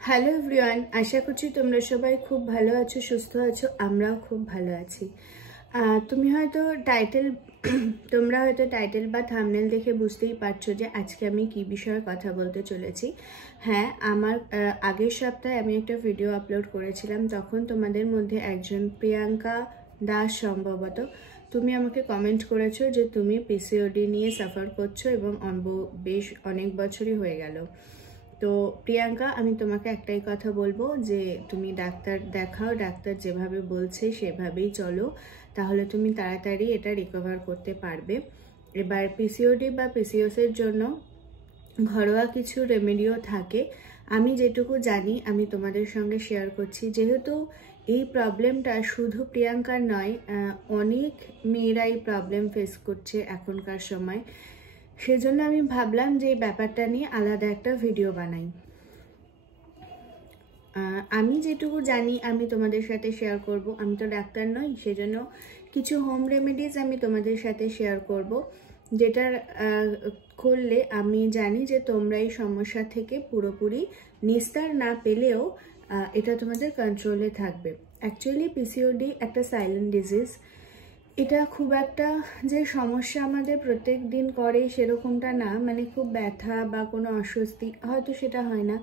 Hello everyone, আশা করছি তোমরা সবাই খুব ভালো আছো, সুস্থ আছো। আমরাও খুব ভালো আছি। তোমরা হয়তো টাইটেল বা থাম্বনেল দেখে বুঝতেই পারছো যে আজকে আমি কি বিষয়ে কথা বলতে চলেছি। হ্যাঁ, আমার আগের সপ্তাহে আমি একটা ভিডিও আপলোড করেছিলাম। তখন তোমাদের মধ্যে একজন, প্রিয়াঙ্কা দাস সম্ভবত, তুমি আমাকে কমেন্ট করেছো যে তুমি পিসিওডি নিয়ে সাফার করছো এবং বেশ অনেক বছরই হয়ে গেল। তো প্রিয়াঙ্কা, আমি তোমাকে একটাই কথা বলবো যে তুমি ডাক্তার দেখাও, ডাক্তার যেভাবে বলছে সেভাবেই চলো, তাহলে তুমি তাড়াতাড়ি এটা রিকভার করতে পারবে। এবার পিসিওডি বা পিসিওসের জন্য ঘরোয়া কিছু রেমেডিও থাকে, আমি যেটুকু জানি আমি তোমাদের সঙ্গে শেয়ার করছি। যেহেতু এই প্রবলেমটা শুধু প্রিয়াঙ্কার নয়, অনেক মেয়েরাই প্রবলেম ফেস করছে এখনকার সময়, সেজন্য আমি ভাবলাম যে এই ব্যাপারটা নিয়ে আলাদা একটা ভিডিও বানাই। আমি যেটুকু জানি আমি তোমাদের সাথে শেয়ার করব। আমি তো ডাক্তার নই, সেজন্য কিছু হোম রেমেডিজ আমি তোমাদের সাথে শেয়ার করব, যেটার করলে আমি জানি যে তোমরা এই সমস্যা থেকে পুরোপুরি নিস্তার না পেলেও এটা তোমাদের কন্ট্রোলে থাকবে। অ্যাকচুয়ালি পিসিওডি একটা সাইলেন্ট ডিজিজ। এটা খুব একটা যে সমস্যা আমাদের প্রত্যেক দিন করে সেরকমটা না, মানে খুব ব্যথা বা কোনো অস্বস্তি হয়তো সেটা হয় না,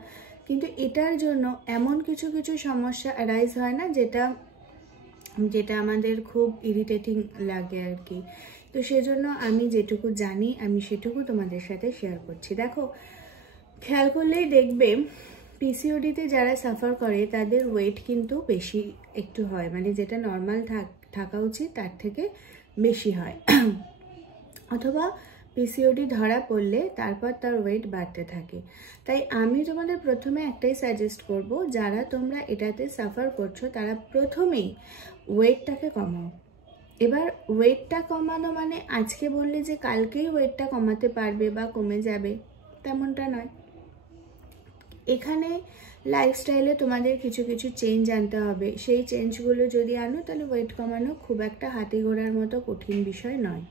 কিন্তু এটার জন্য এমন কিছু কিছু সমস্যা অ্যারাইজ হয় না যেটা আমাদের খুব ইরিটেটিং লাগে আর কি। তো সেজন্য আমি যেটুকু জানি আমি সেটুকু তোমাদের সাথে শেয়ার করছি। দেখো, খেয়াল করলেই দেখবে পিসিওডিতে যারা সাফার করে তাদের ওয়েট কিন্তু বেশি একটু হয়, মানে যেটা নর্মাল থাকা উচিত তার থেকে বেশি হয়, অথবা পিসিওডি ধরা পড়লে তারপর তার ওয়েট বাড়তে থাকে। তাই আমি তোমাদের প্রথমে একটাই সাজেস্ট করব, যারা তোমরা এটাতে সাফার করছো তারা প্রথমেই ওয়েটটাকে কমাও। এবার ওয়েটটা কমানো মানে আজকে বললে যে কালকেই ওয়েটটা কমাতে পারবে বা কমে যাবে, তেমনটা নয়। এখানে লাইফস্টাইলে তোমাদের কিছু কিছু চেঞ্জ আনতে হবে। সেই চেঞ্জগুলো যদি আনো তাহলে ওয়েট কমানো খুব একটা হাতি ঘোড়ার মতো কঠিন বিষয় নয়।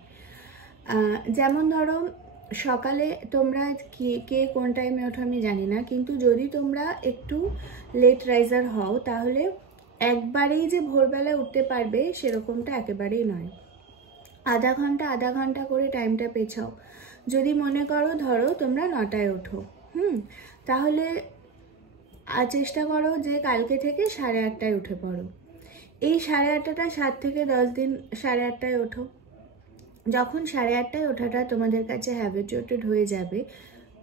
যেমন ধরো, সকালে তোমরা কে কোন টাইমে ওঠো আমি জানি না, কিন্তু যদি তোমরা একটু লেট রাইজার হও তাহলে একবারেই যে ভোরবেলায় উঠতে পারবে সেরকমটা একেবারেই নয়। আধা ঘন্টা করে টাইমটা পেছাও। যদি মনে করো ধরো তোমরা 9টায় ওঠো, তাহলে চেষ্টা করো যে কালকে থেকে 8:30টায় উঠে পড়ো। এই 8:30টা 7 থেকে 10 দিন 8:30টায় ওঠো। যখন 8:30টায় ওঠাটা তোমাদের কাছে হ্যাবিচুয়েটেড হয়ে যাবে,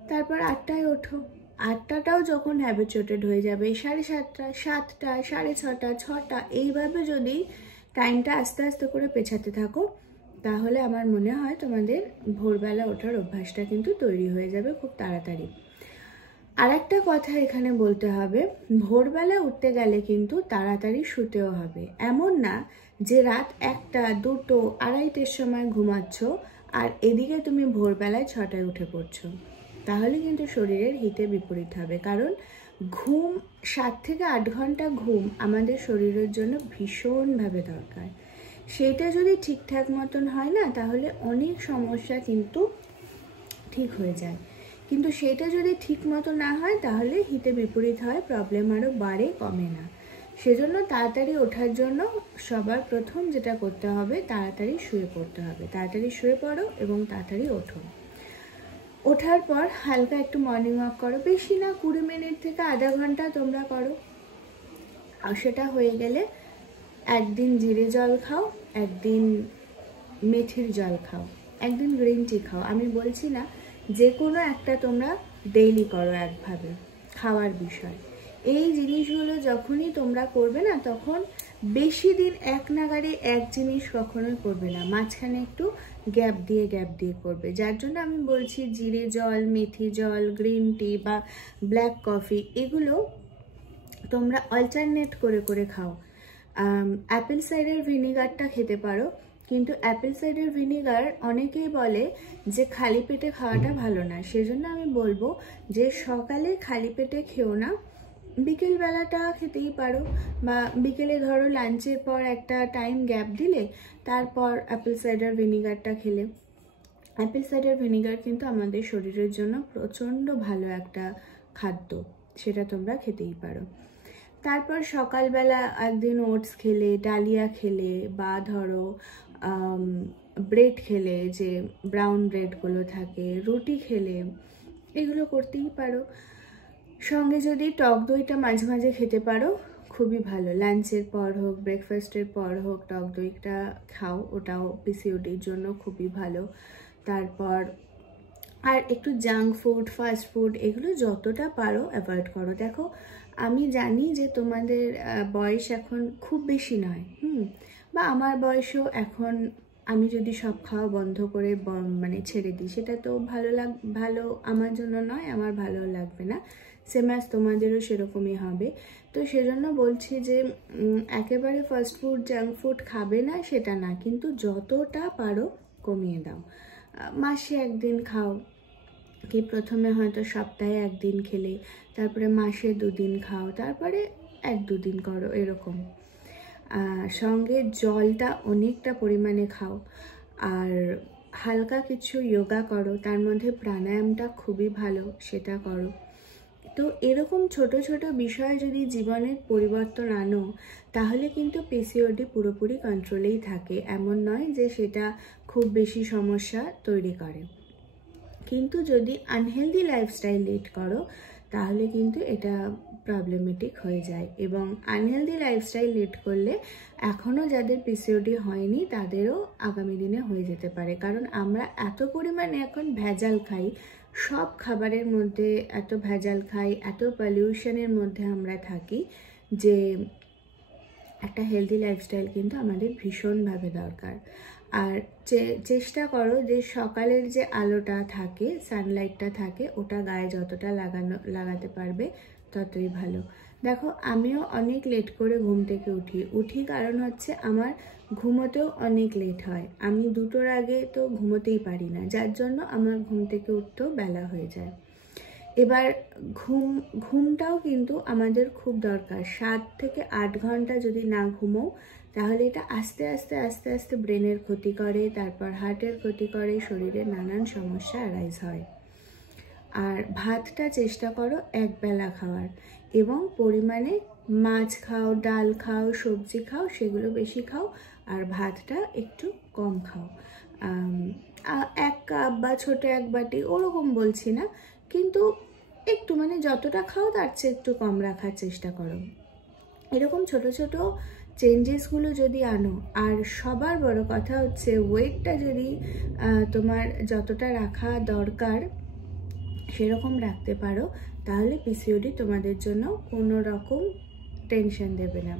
তারপর 8টায় ওঠো। 8টাটাও যখন হ্যাবিচুয়েটেড হয়ে যাবে, 7:30টা, 7টা, 6:30, 6টা, এইভাবে যদি টাইমটা আস্তে আস্তে করে পেছাতে থাকো, তাহলে আমার মনে হয় তোমাদের ভোরবেলা ওঠার অভ্যাসটা কিন্তু তৈরি হয়ে যাবে খুব তাড়াতাড়ি। আর একটা কথা এখানে বলতে হবে, ভোরবেলা উঠতে গেলে কিন্তু তাড়াতাড়ি শুতেও হবে। এমন না যে রাত 1টা, 2টো, 2:30টার সময় ঘুমাচ্ছ আর এদিকে তুমি ভোরবেলায় 6টায় উঠে পড়ছো, তাহলে কিন্তু শরীরের হিতে বিপরীত হবে। কারণ ঘুম, 7 থেকে 8 ঘন্টা ঘুম আমাদের শরীরের জন্য ভীষণভাবে দরকার। সেটা যদি ঠিকঠাক মতন হয় না, তাহলে অনেক সমস্যা কিন্তু ঠিক হয়ে যায়। কিন্তু সেটা যদি ঠিক মতো না হয় তাহলে হিতে বিপরীত হয়, প্রবলেম আরও বাড়ে, কমে না। সেজন্য তাড়াতাড়ি ওঠার জন্য সবার প্রথম যেটা করতে হবে, তাড়াতাড়ি শুয়ে পড়তে হবে। তাড়াতাড়ি শুয়ে পড়ো এবং তাড়াতাড়ি ওঠো। ওঠার পর হালকা একটু মর্নিং ওয়াক করো, বেশি না, 20 মিনিট থেকে আধা ঘন্টা তোমরা করো। আর সেটা হয়ে গেলে একদিন জিরে জল খাও, একদিন মেথির জল খাও, একদিন গ্রিন টি খাও। আমি বলছি না, যে কোনো একটা তোমরা ডেইলি করো একভাবে খাওয়ার বিষয়। এই জিনিসগুলো যখনই তোমরা করবে না, তখন বেশি দিন এক নাগাড়ে এক জিনিস কখনোই করবে না, মাঝখানে একটু গ্যাপ দিয়ে করবে। যার জন্য আমি বলছি জিরে জল, মেথি জল, গ্রিন টি বা ব্ল্যাক কফি, এগুলো তোমরা অল্টারনেট করে খাও। অ্যাপেল সাইডার ভিনিগারটা খেতে পারো, কিন্তু অ্যাপেল সাইডার ভিনিগার অনেকেই বলে যে খালি পেটে খাওয়াটা ভালো না। সেজন্য আমি বলবো যে সকালে খালি পেটে খেও না, বিকেলবেলাটা খেতেই পারো, বা বিকেলে ধরো লাঞ্চের পর একটা টাইম গ্যাপ দিলে তারপর অ্যাপেল সাইডার ভিনিগারটা খেলে। অ্যাপেল সাইডার ভিনিগার কিন্তু আমাদের শরীরের জন্য প্রচণ্ড ভালো একটা খাদ্য, সেটা তোমরা খেতেই পারো। তারপর সকালবেলা একদিন ওটস খেলে, ডালিয়া খেলে, বা ধরো ব্রেড খেলে, যে ব্রাউন ব্রেডগুলো থাকে, রুটি খেলে, এগুলো করতেই পারো। সঙ্গে যদি টক দইটা মাঝে মাঝে খেতে পারো খুবই ভালো, লাঞ্চের পর হোক, ব্রেকফাস্টের পর হোক টক দইটা খাও, ওটাও পিসিওডির জন্য খুবই ভালো। তারপর আর একটু জাঙ্ক ফুড, ফাস্ট ফুড, এগুলো যতটা পারো অ্যাভয়েড করো। দেখো, আমি জানি যে তোমাদের বয়স এখন খুব বেশি নয়, বা আমার বয়সও এখন, আমি যদি সব খাওয়া বন্ধ করে মানে ছেড়ে দিই, সেটা তো ভালো আমার জন্য নয়, আমার ভালো লাগবে না, সেম অ্যাজ তোমাদেরও সেরকমই হবে। তো সেজন্য বলছি যে একেবারে ফাস্ট ফুড, জাঙ্ক ফুড খাবে না সেটা না, কিন্তু যতটা পারো কমিয়ে দাও। মাসে একদিন খাও, কি প্রথমে হয়তো সপ্তাহে একদিন খেলে, তারপরে মাসে 2 দিন খাও, তারপরে 1-2 দিন করো, এরকম। সঙ্গে জলটা অনেকটা পরিমাণে খাও, আর হালকা কিছু যোগা করো, তার মধ্যে প্রাণায়ামটা খুবই ভালো, সেটা করো। তো এরকম ছোট ছোট বিষয় যদি জীবনের পরিবর্তন আনো, তাহলে কিন্তু পিসিওডি পুরোপুরি কন্ট্রোলেই থাকে, এমন নয় যে সেটা খুব বেশি সমস্যা তৈরি করে। কিন্তু যদি আনহেলদি লাইফস্টাইল লিড করো, তাহলে কিন্তু এটা প্রবলেমেটিক হয়ে যায়। এবং আনহেলদি লাইফস্টাইল লিড করলে এখনও যাদের পিসিওডি হয়নি তাদেরও আগামী দিনে হয়ে যেতে পারে, কারণ আমরা এত পরিমাণে এখন ভেজাল খাই, সব খাবারের মধ্যে এত ভেজাল খাই, এত পলিউশনের মধ্যে আমরা থাকি, যে একটা হেলদি লাইফস্টাইল কিন্তু আমাদের ভীষণভাবে দরকার। আর চেষ্টা করো যে সকালের যে আলোটা থাকে, সানলাইটটা থাকে, ওটা গায়ে যতটা লাগাতে পারবে ততই ভালো। দেখো, আমিও অনেক লেট করে ঘুম থেকে উঠি, কারণ হচ্ছে আমার ঘুমোতেও অনেক লেট হয়, আমি 2টোর আগে তো ঘুমোতেই পারি না, যার জন্য আমার ঘুম থেকে উঠতেও বেলা হয়ে যায়। এবার ঘুমটাও কিন্তু আমাদের খুব দরকার, 7 থেকে 8 ঘন্টা যদি না ঘুমো, তাহলে এটা আস্তে আস্তে আস্তে আস্তে ব্রেনের ক্ষতি করে, তারপর হার্টের ক্ষতি করে, শরীরে নানান সমস্যা অ্যারাইজ হয়। আর ভাতটা চেষ্টা করো একবেলা খাওয়ার, এবং পরিমাণে মাছ খাও, ডাল খাও, সবজি খাও, সেগুলো বেশি খাও, আর ভাতটা একটু কম খাও। 1 কাপ বা ছোটো 1 বাটি, ওরকম বলছি না, কিন্তু একটু, মানে যতটা খাও তার চেয়ে একটু কম রাখার চেষ্টা করো। এরকম ছোট ছোট চেঞ্জেসগুলো যদি আনো, আর সবার বড় কথা হচ্ছে ওয়েটটা যদি তোমার যতটা রাখা দরকার সেরকম রাখতে পারো, তাহলে পিসিওডি তোমাদের জন্য কোনো রকম টেনশন দেবে না।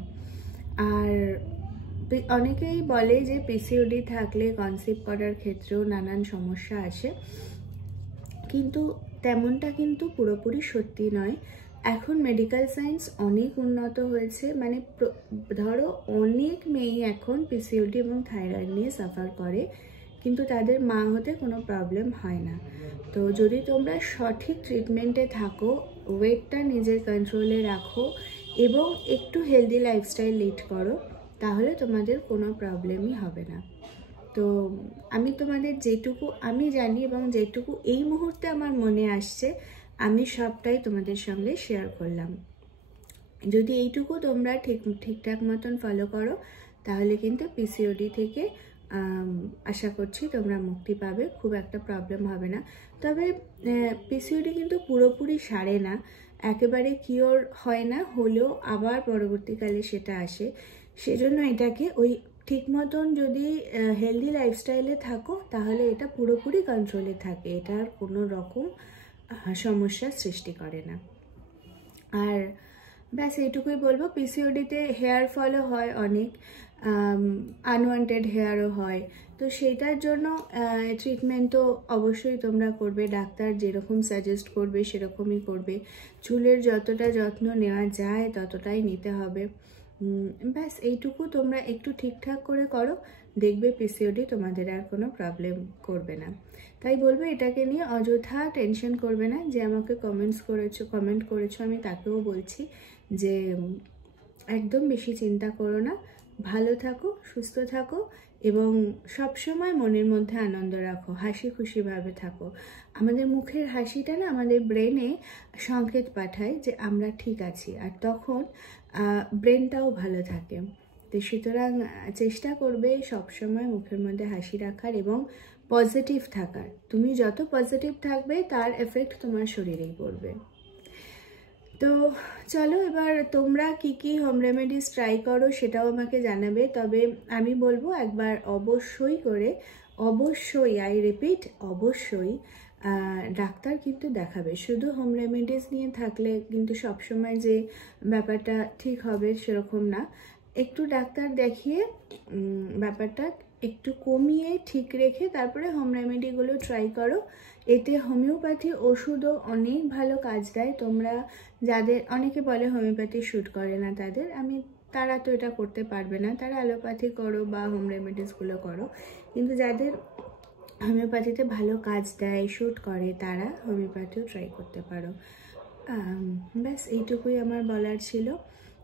আর অনেকেই বলে যে পিসিওডি থাকলে কনসিভ করার ক্ষেত্রেও নানান সমস্যা আসে, কিন্তু তেমনটা কিন্তু পুরোপুরি সত্যি নয়। এখন মেডিকেল সায়েন্স অনেক উন্নত হয়েছে, মানে ধরো অনেক মেয়েই এখন পিসিওডি এবং থাইরয়েড নিয়ে সাফার করে, কিন্তু তাদের মা হতে কোনো প্রবলেম হয় না। তো যদি তোমরা সঠিক ট্রিটমেন্টে থাকো, ওয়েটটা নিজের কন্ট্রোলে রাখো, এবং একটু হেলদি লাইফস্টাইল লিড করো, তাহলে তোমাদের কোনো প্রবলেমই হবে না। তো আমি তোমাদের যেটুকু আমি জানি এবং যেটুকু এই মুহূর্তে আমার মনে আসছে, আমি সবটাই তোমাদের সঙ্গে শেয়ার করলাম। যদি এইটুকু তোমরা ঠিকঠাক মতন ফলো করো, তাহলে কিন্তু পিসিওডি থেকে আশা করছি তোমরা মুক্তি পাবে, খুব একটা প্রবলেম হবে না। তবে পিসিওডি কিন্তু পুরোপুরি সারে না, একেবারে কিওর হয় না, হলেও আবার পরবর্তীকালে সেটা আসে। সেজন্য এটাকে ওই ঠিক মতন যদি হেলদি লাইফস্টাইলে থাকো, তাহলে এটা পুরোপুরি কন্ট্রোলে থাকে, এটা আর কোনো রকম সমস্যার সৃষ্টি করে না। আর ব্যাস এইটুকুই বলবো। পিসিওডিতে হেয়ার ফলও হয় অনেক, আনওয়ান্টেড হেয়ারও হয়, তো সেইটার জন্য ট্রিটমেন্ট তো অবশ্যই তোমরা করবে, ডাক্তার যেরকম সাজেস্ট করবে সেরকমই করবে, চুলের যতটা যত্ন নেওয়া যায় ততটাই নিতে হবে। ব্যাস এইটুকু তোমরা একটু ঠিকঠাক করে করো, দেখবে পিসিওডি তোমাদের আর কোনো প্রবলেম করবে না। তাই বলবো, এটাকে নিয়ে অযথা টেনশন করবে না। যে আমাকে কমেন্ট করেছো আমি তাকেও বলছি যে একদম বেশি চিন্তা করো না, ভালো থাকো, সুস্থ থাকো এবং সবসময় মনের মধ্যে আনন্দ রাখো, হাসি খুশিভাবে থাকো। আমাদের মুখের হাসিটা না আমাদের ব্রেনে সংকেত পাঠায় যে আমরা ঠিক আছি, আর তখন ব্রেনটাও ভালো থাকে। তো সুতরাং চেষ্টা করবে সবসময় মুখের মধ্যে হাসি রাখার এবং পজিটিভ থাকার। তুমি যত পজিটিভ থাকবে তার এফেক্ট তোমার শরীরেই পড়বে। তো চলো এবার তোমরা কি কি হোম রেমেডিস ট্রাই করো সেটাও আমাকে জানাবে। তবে আমি বলবো একবার অবশ্যই করে, অবশ্যই, আই রিপিট, অবশ্যই ডাক্তার কিন্তু দেখাবে। শুধু হোম রেমেডিস নিয়ে থাকলে কিন্তু সবসময় যে ব্যাপারটা ঠিক হবে সেরকম না। একটু ডাক্তার দেখিয়ে ব্যাপারটা একটু কমিয়ে ঠিক রেখে তারপরে হোম রেমেডিগুলো ট্রাই করো। এতে হোমিওপ্যাথি ওষুধও অনেক ভালো কাজ দেয়। তোমরা যাদের, অনেকে বলে হোমিওপ্যাথি শ্যুট করে না তাদের, তারা তো এটা করতে পারবে না, তারা অ্যালোপ্যাথি করো বা হোম রেমেডিসগুলো করো। কিন্তু যাদের হোমিওপ্যাথিতে ভালো কাজ দেয়, শ্যুট করে, তারা হোমিওপ্যাথিও ট্রাই করতে পারো। ব্যাস এইটুকুই আমার বলার ছিল।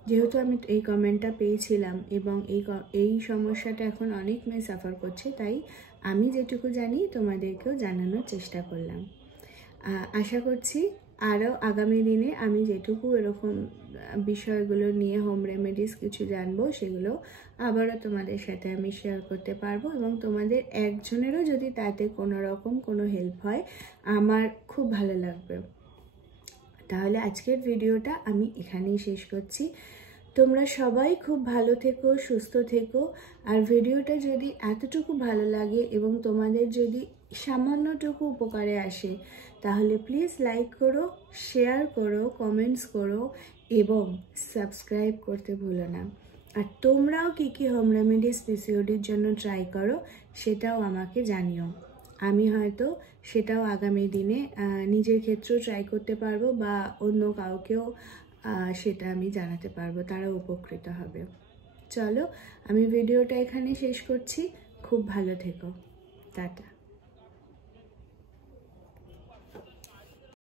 যেহেতু আমি এই কমেন্টটা পেয়েছিলাম এবং এই সমস্যাটা এখন অনেক মেয়ে সাফার করছে, তাই আমি যেটুকু জানি তোমাদেরকেও জানানোর চেষ্টা করলাম। আশা করছি আরও আগামী দিনে আমি যেটুকু এরকম বিষয়গুলো নিয়ে হোম রেমেডিস কিছু জানবো সেগুলো আবারও তোমাদের সাথে আমি শেয়ার করতে পারবো, এবং তোমাদের একজনেরও যদি তাতে কোনো রকম কোনো হেল্প হয় আমার খুব ভালো লাগবে। তাহলে আজকের ভিডিওটা আমি এখানেই শেষ করছি। তোমরা সবাই খুব ভালো থেকো, সুস্থ থেকো। আর ভিডিওটা যদি এতটুকু ভালো লাগে এবং তোমাদের যদি সামান্যটুকু উপকারে আসে তাহলে প্লিজ লাইক করো, শেয়ার করো, কমেন্টস করো এবং সাবস্ক্রাইব করতে ভুলো না। আর তোমরাও কি কি হোম রেমেডিস পিসিওডির জন্য ট্রাই করো সেটাও আমাকে জানিও। আমি হয়তো সেটাও আগামী দিনে নিজের ক্ষেত্রেও ট্রাই করতে পারবো বা অন্য কাউকেও সেটা আমি জানাতে পারবো, তারা উপকৃত হবে। চলো আমি ভিডিওটা এখানে শেষ করছি। খুব ভালো থেকো, টাটা।